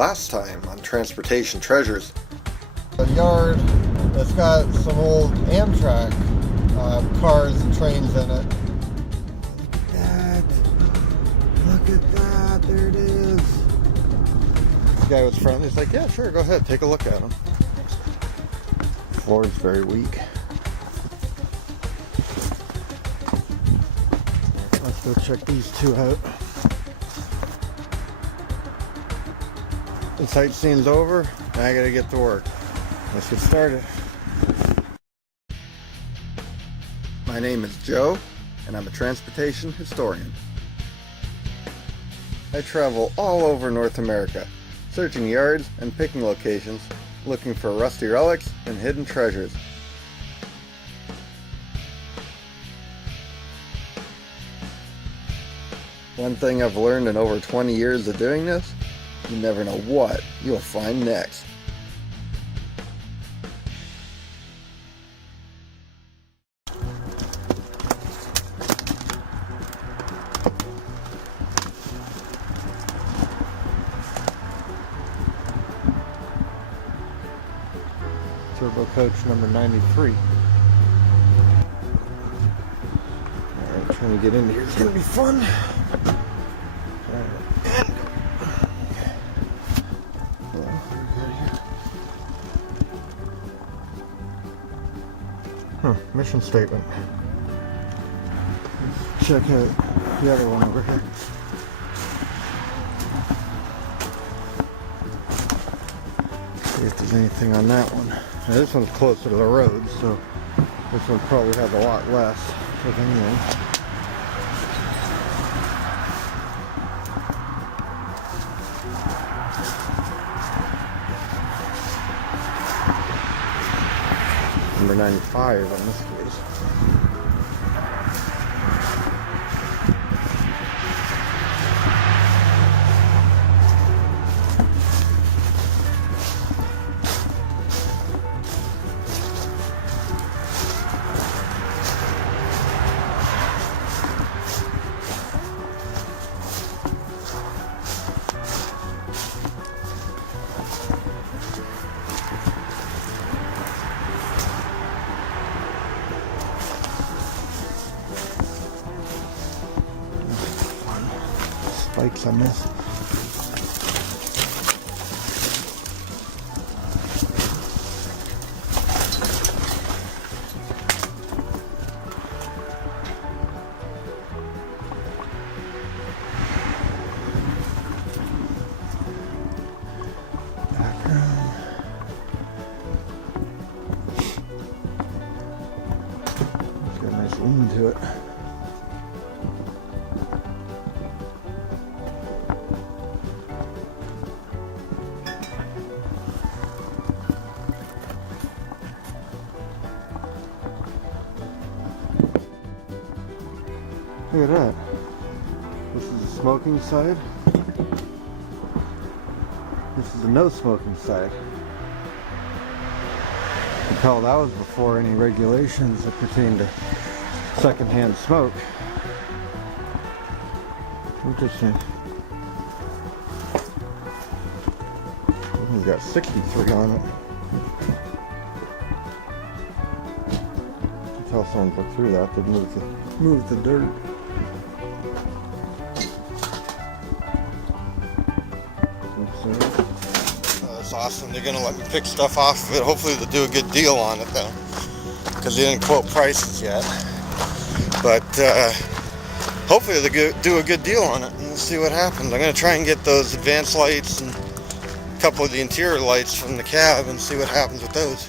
Last time on Transportation Treasures. A yard that's got some old Amtrak cars and trains in it. Look at that, there it is. The guy was friendly, he's like, yeah, sure, go ahead, take a look at them. Floor is very weak. Let's go check these two out. The sightseeing's over, now I gotta get to work. Let's get started. My name is Joe, and I'm a transportation historian. I travel all over North America, searching yards and picking locations, looking for rusty relics and hidden treasures. One thing I've learned in over 20 years of doing this, you never know what you'll find next. Turbo coach number 93. Alright, trying to get into here. It's gonna be fun. Mission statement. Let's check out the other one over here. See if there's anything on that one. Now, this one's closer to the road, so this one probably has a lot less of anything. Number 95 on this case. Spikes on this. Background. It's got a nice lean to it. Look at that. This is the smoking side. This is the no smoking side. You can tell that was before any regulations that pertain to secondhand smoke. Interesting. We've got 63 on it. You can tell someone put through that. They moved the dirt. That's awesome. They're gonna let me pick stuff off of it. Hopefully they'll do a good deal on it though, because they didn't quote prices yet. But hopefully they'll do a good deal on it, and we'll see what happens. I'm gonna try and get those advanced lights and a couple of the interior lights from the cab and see what happens with those.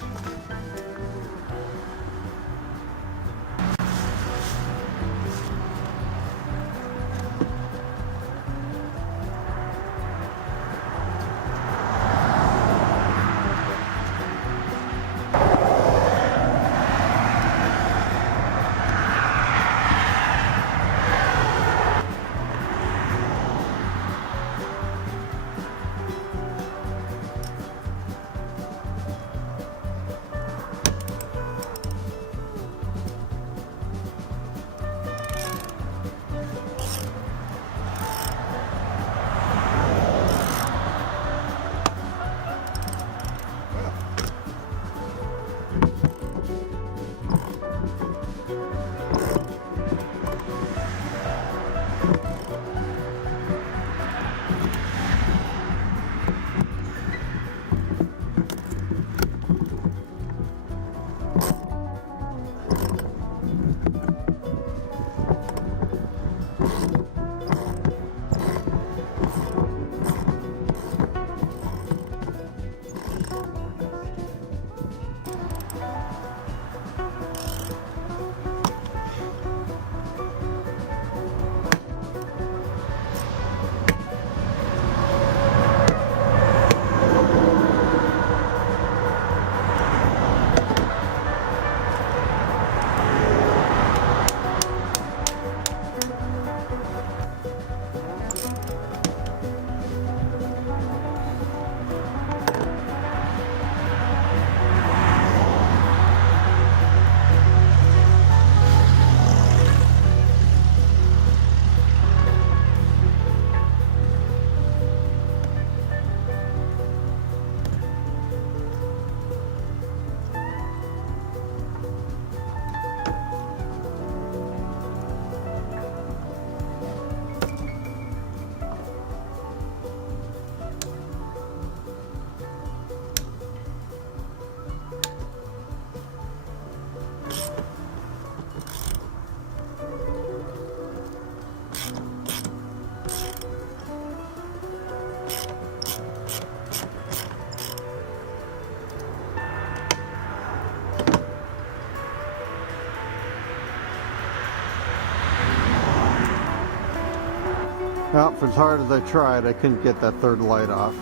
Well, for as hard as I tried, I couldn't get that third light off.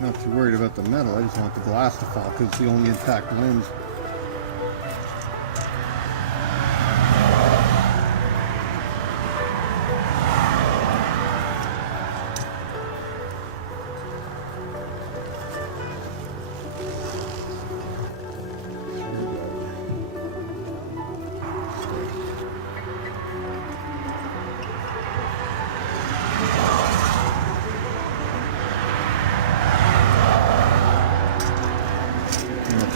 Not too worried about the metal, I just want the glass to fall because it's the only intact lens.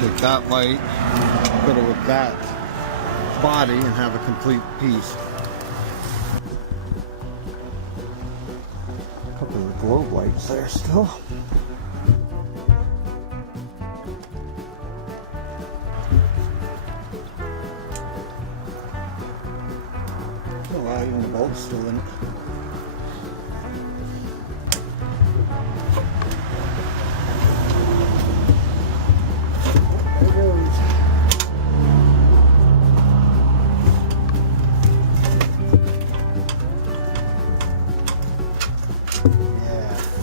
Take that light, put it with that body, and have a complete piece. A couple of the globe lights there still. Oh wow, even the bulb's still in it.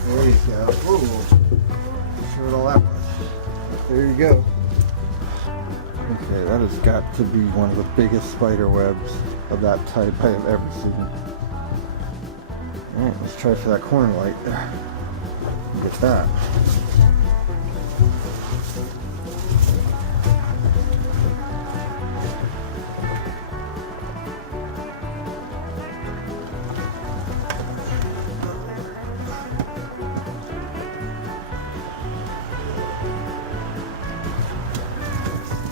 There you go. Ooh. Not sure what all that was. There you go. Okay, that has got to be one of the biggest spider webs of that type I have ever seen. Alright, let's try for that corner light there. Get that.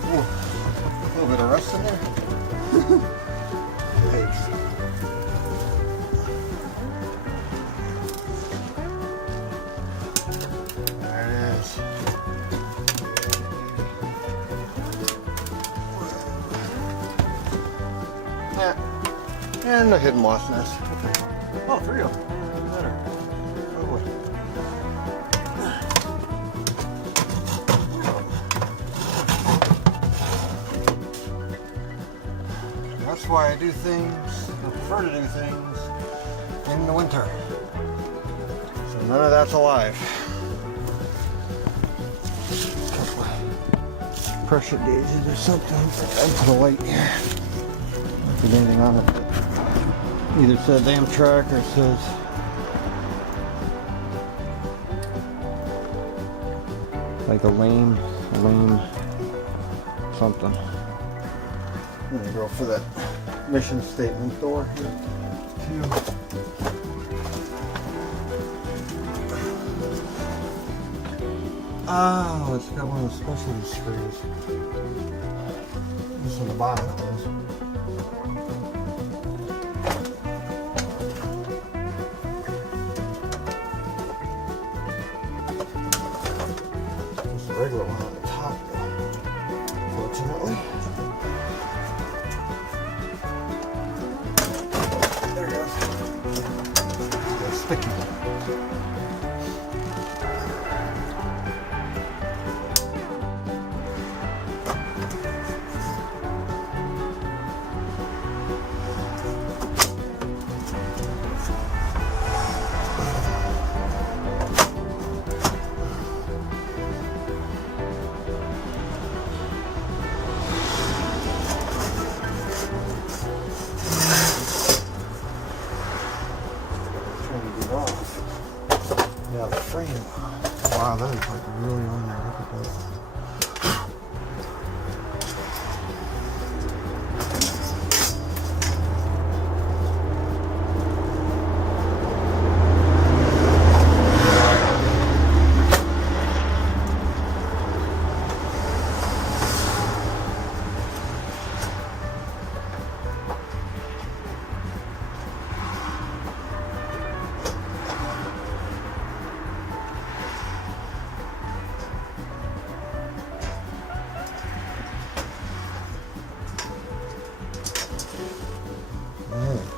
A little bit of rust in there. Thanks. There it is. Yeah. And a hidden wasp nest. Oh, 3 of them. Even better. Oh boy. That's why I do things, I prefer to do things in the winter. So none of that's alive. Pressure gauges or something. I put a light here. Not put anything on it that either says Amtrak or says like a lame something. I'm gonna go for that mission statement door here too. Oh, it's got one of those specialty screws. This on the bottom of this. Just a regular one on the top though, fortunately. There it goes. It's sticky. Yeah, the frame. Wow, that is like really on there. Look at that.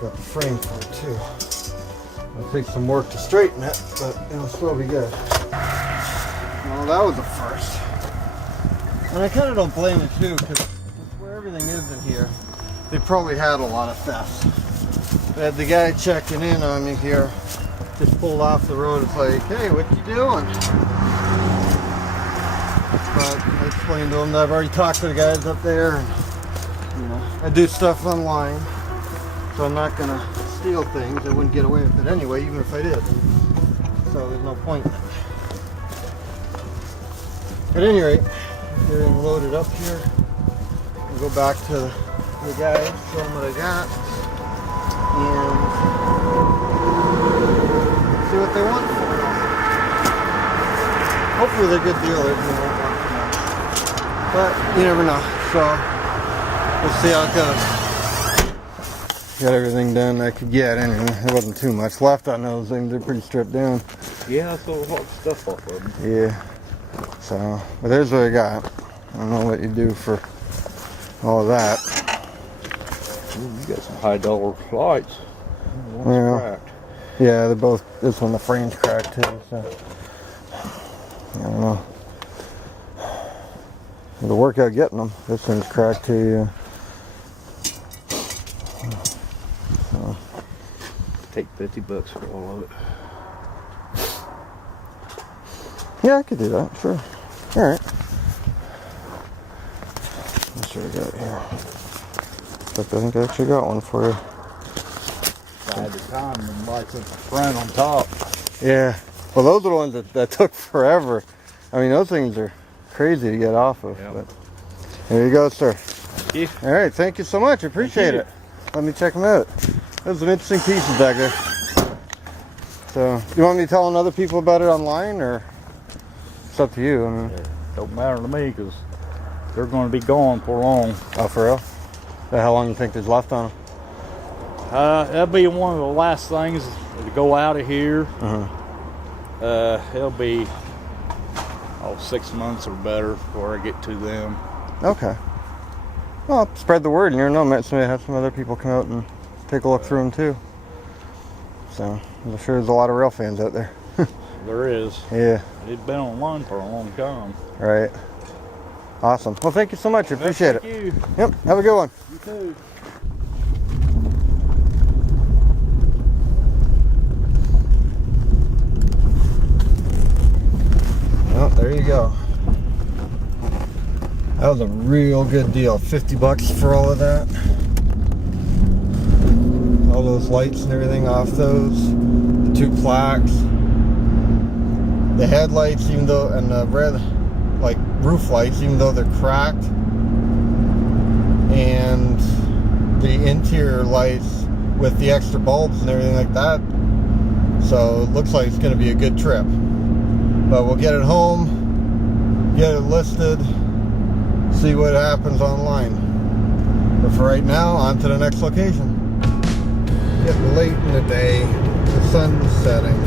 Got the frame for it too. It'll take some work to straighten it, but it'll still be good. Well, that was a first. And I kind of don't blame it too, because where everything is in here, they probably had a lot of theft. They had the guy checking in on me here, just pulled off the road. It's like, hey, what you doing? But I explained to him that I've already talked to the guys up there, and you know, I do stuff online, so I'm not gonna steal things. I wouldn't get away with it anyway, even if I did. So there's no point in it. At any rate, getting loaded up here. I'll go back to the guy, show him what I got, and see what they want for it. Hopefully they're good dealers and they won't want too much. But you never know. So we'll see how it goes. Got everything done I could get anyway. There wasn't too much left on those things. They're pretty stripped down. Yeah, I saw a lot of stuff off of them. Yeah. So, but there's what I got. I don't know what you do for all of that. Ooh, you got some high dollar lights. One's Yeah. cracked. Yeah, they're both. This one, the frame's cracked too. So I don't know. It'll work out getting them. This one's cracked too. Yeah. So. Take $50 for all of it. Yeah, I could do that. Sure. All right. Let's see what I got here. I think I actually got one for you. By the time the lights at the front on top. Yeah. Well, those are the ones that took forever. I mean, those things are crazy to get off of. Yep. But there you go, sir. Thank you. All right. Thank you so much. I appreciate it. Let me check them out. There's some interesting pieces back there. So, you want me telling other people about it online, or it's up to you? I mean, Don't matter to me because they're going to be gone for long. oh, for real? How long do you think there's left on them? That'll be one of the last things to go out of here. It'll be 6 months or better before I get to them. Okay. Well, spread the word. You never know. Might have some other people come out and take a look through them too. So I'm sure there's a lot of rail fans out there. There is. Yeah. It's been online for a long time. Right. Awesome. Well, thank you so much. I appreciate it. Thank you. Yep. Have a good one. You too. Well, there you go. That was a real good deal. $50 for all of that. All those lights and everything off those. The 2 plaques. The headlights, even though, and the red, like roof lights, even though they're cracked. And the interior lights with the extra bulbs and everything like that. So it looks like it's going to be a good trip. But we'll get it home, get it listed, see what happens online. But for right now, on to the next location. Getting late in the day, the sun's setting.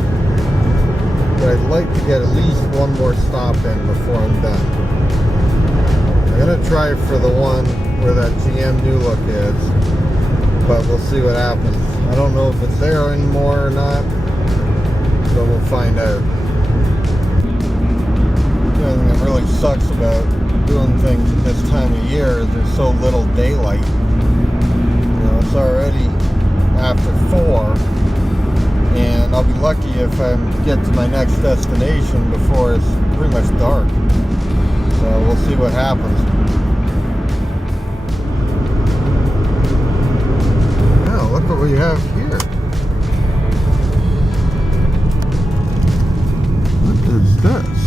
But I'd like to get at least one more stop in before I'm done. I'm gonna try for the one where that GM New Look is, but we'll see what happens. I don't know if it's there anymore or not, so we'll find out. The only thing that really sucks about doing things at this time of year is there's so little daylight. You know, it's already after 4, and I'll be lucky if I get to my next destination before it's pretty much dark. So we'll see what happens. Now look what we have here. What is this?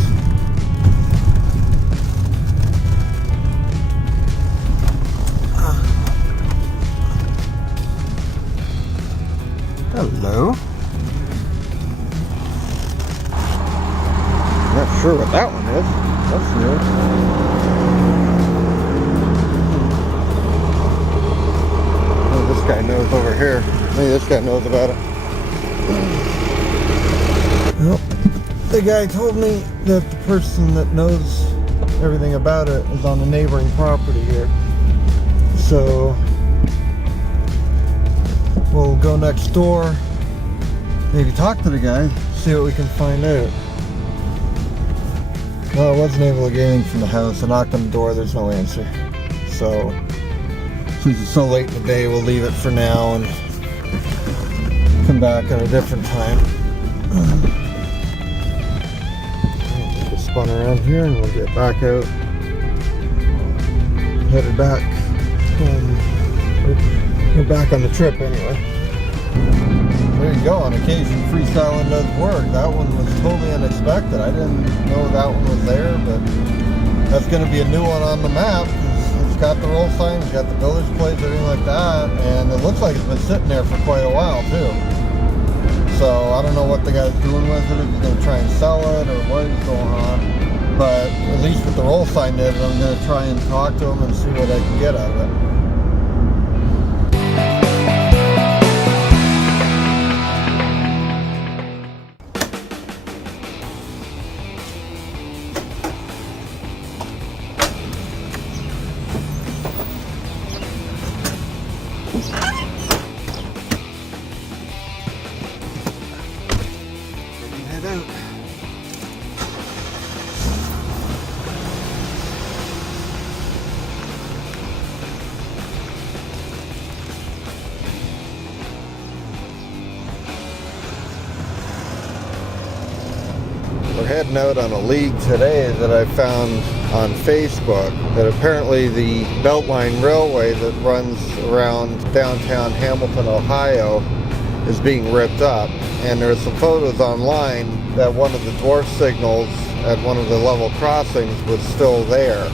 Hello. Not sure what that one is. That's new. Oh, this guy knows over here. Maybe this guy knows about it. Well, the guy told me that the person that knows everything about it is on the neighboring property here. So we'll go next door, maybe talk to the guy, see what we can find out. Well, I wasn't able to get in from the house. I knocked on the door, there's no answer. So, since it's so late in the day, we'll leave it for now and come back at a different time. Get spun around here and we'll get back out. Headed back home. We're back on the trip anyway. There you go, on occasion freestyling does work. That one was totally unexpected. I didn't know that one was there, but that's going to be a new one on the map. It's got the roll sign, it's got the village plates, everything like that, and it looks like it's been sitting there for quite a while too. So I don't know what the guy's doing with it, if he's going to try and sell it or what is going on. But at least with the roll sign did, I'm going to try and talk to him and see what I can get out of it. Head out. We're heading out on a league today that I found on Facebook, that apparently the Beltline Railway that runs around downtown Hamilton, Ohio is being ripped up. And there's some photos online that one of the dwarf signals at one of the level crossings was still there.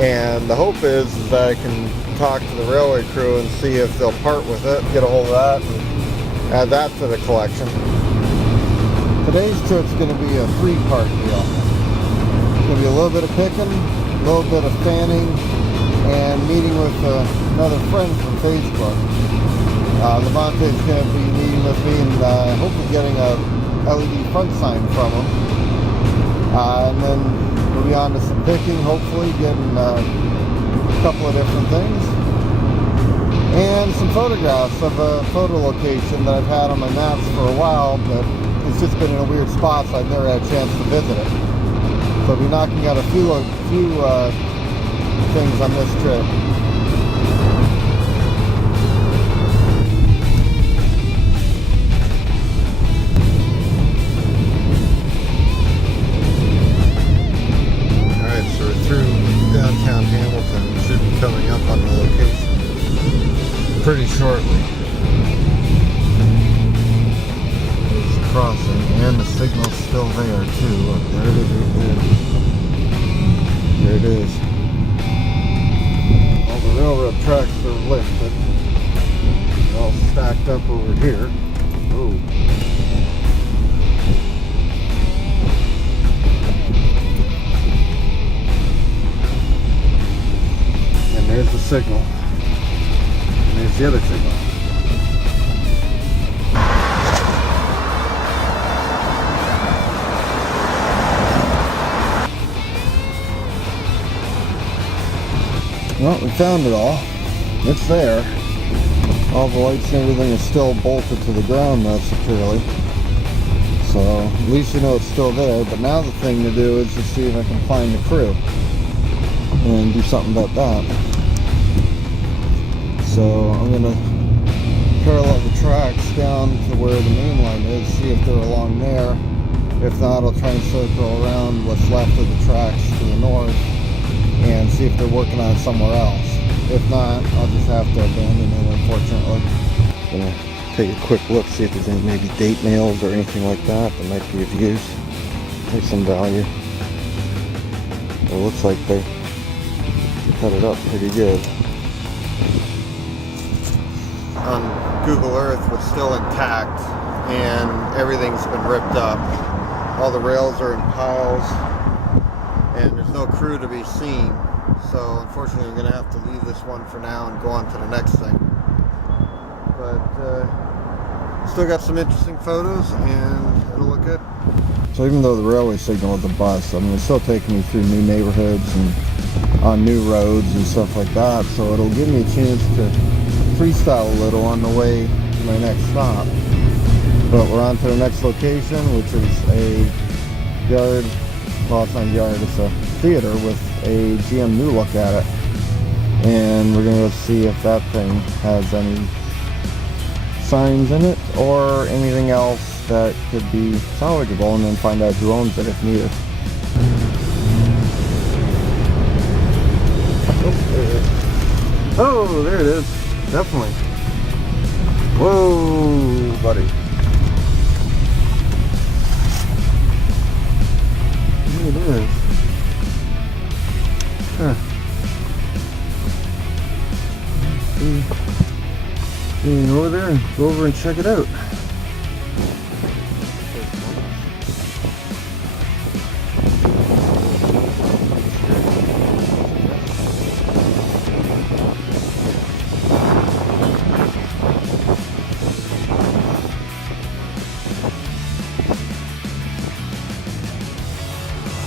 And the hope is that I can talk to the railway crew and see if they'll part with it, get a hold of that, and add that to the collection. Today's trip's going to be a 3-part deal. It's going to be a little bit of picking, a little bit of fanning, and meeting with another friend from Facebook. Levante's going to be meeting with me and hopefully getting a LED front sign from him. And then we'll be on to some picking, hopefully getting a couple of different things. And some photographs of a photo location that I've had on my maps for a while, but it's just been in a weird spot, so I've never had a chance to visit it. So I'll be knocking out a few things on this trip. Alright, so we're through downtown Hamilton. We should be coming up on the location pretty shortly. Crossing, and the signal's still there too. Look, there it is right there. There it is. All the railroad tracks are lifted. They're all stacked up over here. Ooh. And there's the signal. And there's the other signal. Well, we found it all. It's there. All the lights and everything is still bolted to the ground though, securely. So at least you know it's still there. But now the thing to do is to see if I can find the crew and do something about that. So I'm gonna parallel the tracks down to where the main line is, see if they're along there. If not, I'll try and circle around what's left of the tracks to the north and see if they're working on it somewhere else. If not, I'll just have to abandon it, unfortunately. Gonna take a quick look, see if there's any maybe date nails or anything like that that might be of use. There's some value. It looks like they cut it up pretty good. On Google Earth was still intact and everything's been ripped up. All the rails are in piles and there's no crew to be seen. So unfortunately I'm going to have to leave this one for now and go on to the next thing. But still got some interesting photos and it'll look good. So even though the railway signal is a bus, I mean it's still taking me through new neighborhoods and on new roads and stuff like that. So it'll give me a chance to freestyle a little on the way be my next stop. But we're on to the next location, which is a yard. Well, it's not a yard, it's a theater with a GM new look at it. And we're gonna go see if that thing has any signs in it or anything else that could be salvageable, and then find out who owns it if needed. Oh, there it is. Definitely. Whoa, buddy. There it is. Huh. You can go over there and go over and check it out.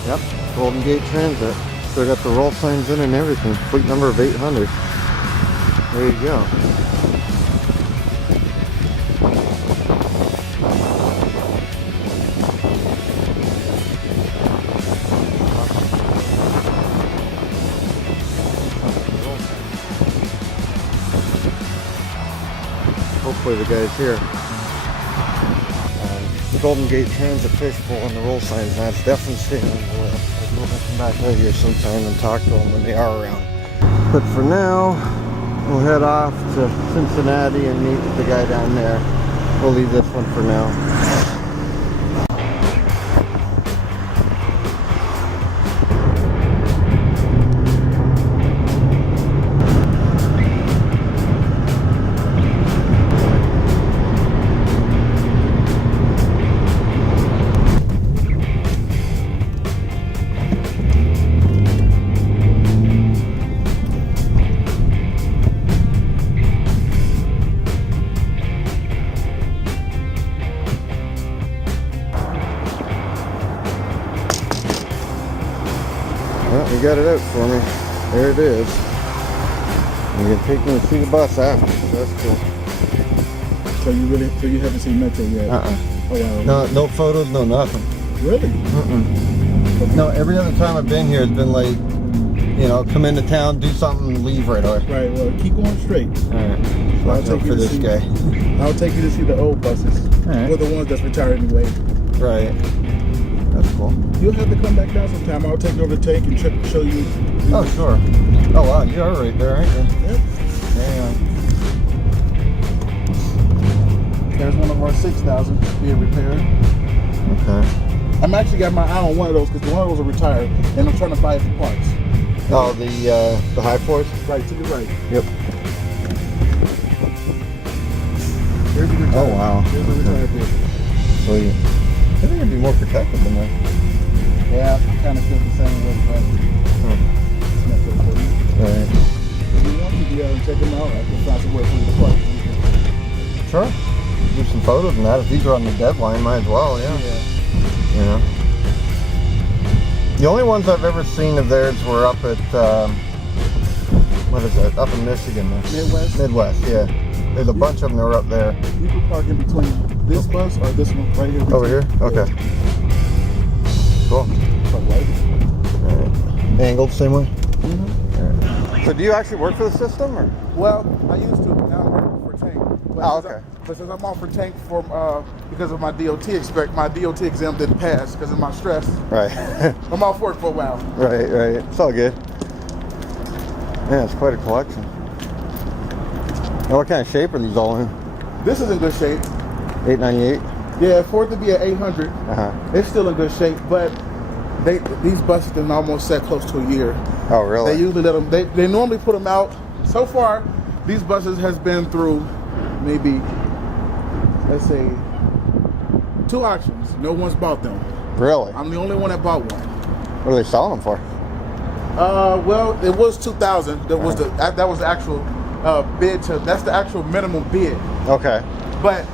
Yep, Golden Gate Transit. Still got the roll signs in and everything. Fleet number of 800. There you go. Hopefully the guy's here. The Golden Gate Transit fishbowl and the roll signs, that's definitely staying on the list. Maybe we'll come back out here sometime and talk to them when they are around. But for now, we'll head off to Cincinnati and meet the guy down there. We'll leave this one for now. Well, you got it out for me. There it is. You can take me to see the bus after, so that's cool. So you haven't seen Metro yet? Oh wow. No photos, no nothing. Really? No, every other time I've been here, it's been like, you know, come into town, do something, and leave right away. Right. Well, keep going straight. All right. So Watch out for this guy. I'll take you to see the old buses, right. or the ones that's retired anyway. Right. That's cool. You'll have to come back down sometime. I'll take you over the tank and show you. Oh, sure. Oh, wow. You are right there, aren't you? Yep. Yeah. There's one of our 6,000 being repaired. Okay. I'm actually got my eye on one of those because one of those are retired, and I'm trying to buy it for parts. Oh, the high floors? Right to your right. Yep. There's the retired. Oh, wow. There's the retired vehicle. Sweet. I think it'd be more protected than that. Yeah, I kind of feel the same way, but it's not good for you. Right. If you want to be able to check them out, I can find some way for you to park. Sure. Do some photos and that. If these are on the deadline, might as well, yeah. You know. The only ones I've ever seen of theirs were up at, what is it? Up in Michigan. Midwest? Midwest, yeah. There's a bunch of them that were up there. You can park in between this bus or this one right here. Over here? Okay. Cool. Park right. All right. Angled same way? Mm-hmm. All right. So do you actually work for the system, or? Well, I used to, but now I'm working for Tank. But Oh, since okay. But since I'm on for Tank because of my DOT my DOT exam didn't pass because of my stress. Right. I'm off work for a while. Right. It's all good. Yeah, it's quite a collection. Now, what kind of shape are these all in? This is in good shape. 898? Yeah, for it to be an 800, Uh-huh. it's still in good shape, but these buses have almost set close to a year. Oh, really? They usually let them, they normally put them out. So far, these buses has been through maybe, let's say, 2 auctions. No one's bought them. Really? I'm the only one that bought one. What are they selling them for? Well, it was 2,000. That was the actual bid to. That's the actual minimum bid. Okay. But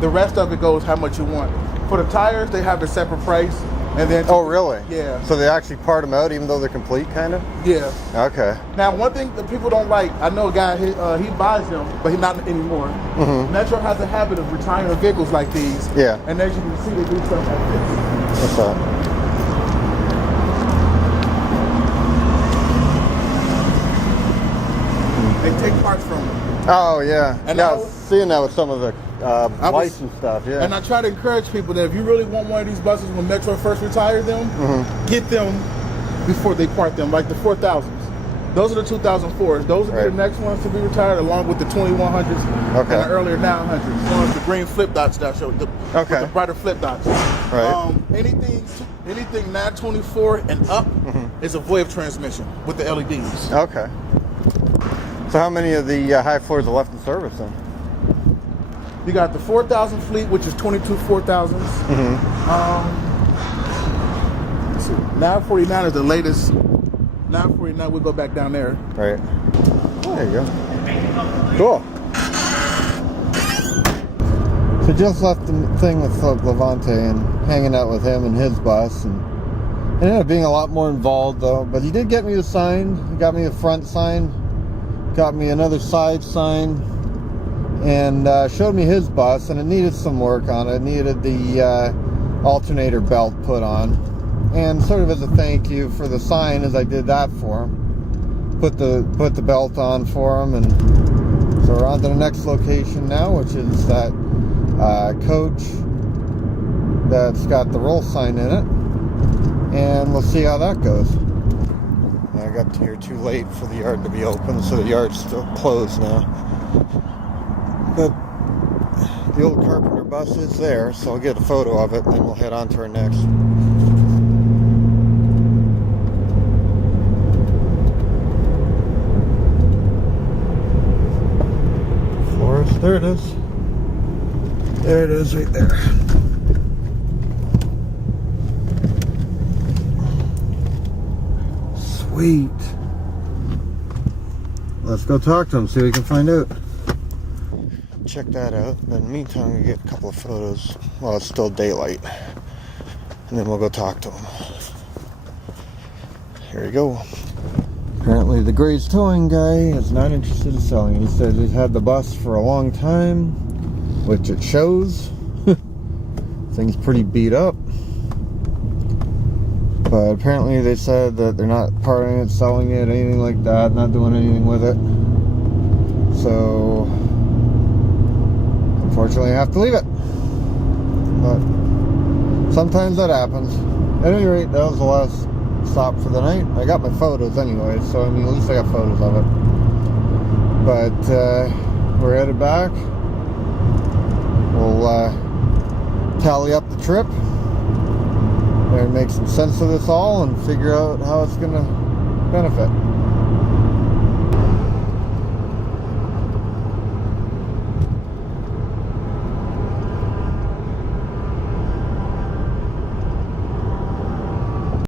the rest of it goes how much you want. For the tires, they have a separate price. And then Oh, really? Yeah. So they actually part them out even though they're complete, kind of? Yeah. Okay. Now, one thing that people don't like, I know a guy, he buys them, but he's not anymore. Metro has a habit of retiring vehicles like these. Yeah. And as you can see, they do stuff like this. What's that? They take parts from them. Oh, yeah. And yeah, I I was seeing that with some of the lights and stuff, yeah. And I try to encourage people that if you really want one of these buses when Metro first retired them, get them before they part them, like the 4000s. Those are the 2004s. Those will be the next ones to be retired, along with the 2100s and the earlier 900s. The ones with the green flip dots that I showed, with the brighter flip dots. Right. Anything 924 and up is a Voive transmission with the LEDs. Okay. So how many of the high floors are left in service then? You got the 4000 fleet, which is 22 4000s. 949 is the latest. 949, we'll go back down there. Right. There you go. Cool. So just left the thing with Levante and hanging out with him and his bus, and it ended up being a lot more involved though. But he did get me the sign. He got me the front sign, got me another side sign, and showed me his bus, and it needed some work on it. It needed the alternator belt put on. And sort of as a thank you for the sign, as I did that for him, put the belt on for him, and so we're on to the next location now, which is that coach that's got the Rollsign in it, and we'll see how that goes. I got here too late for the yard to be open, so the yard's still closed now. But the old Carpenter bus is there, so I'll get a photo of it, and then we'll head on to our next. There it is. There it is right there. Sweet. Let's go talk to him, see what we can find out. Check that out. In the meantime, we get a couple of photos while it's still daylight. And then we'll go talk to him. Here we go. Apparently the Grays Towing guy is not interested in selling it. He said he's had the bus for a long time, which it shows. Thing's pretty beat up. But apparently they said that they're not parting it, selling it, anything like that, not doing anything with it. So, unfortunately I have to leave it. But sometimes that happens. At any rate, that was the last stop for the night. I got my photos anyway, so I mean, at least I got photos of it. But we're headed back. We'll tally up the trip and make some sense of this all and figure out how it's gonna benefit.